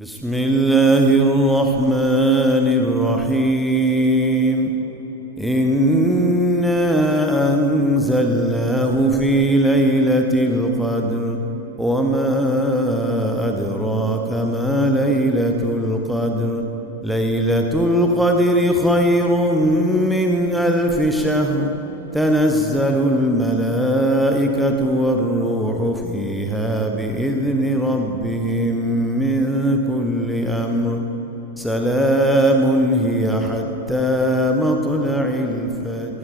بسم الله الرحمن الرحيم. إنا أنزلناه في ليلة القدر وما أدراك ما ليلة القدر. ليلة القدر خير من 1000 شهر. تنزل الملائكة والروح فيها بإذن ربهم من كل أمر. سلام هي حتى مطلع الفجر.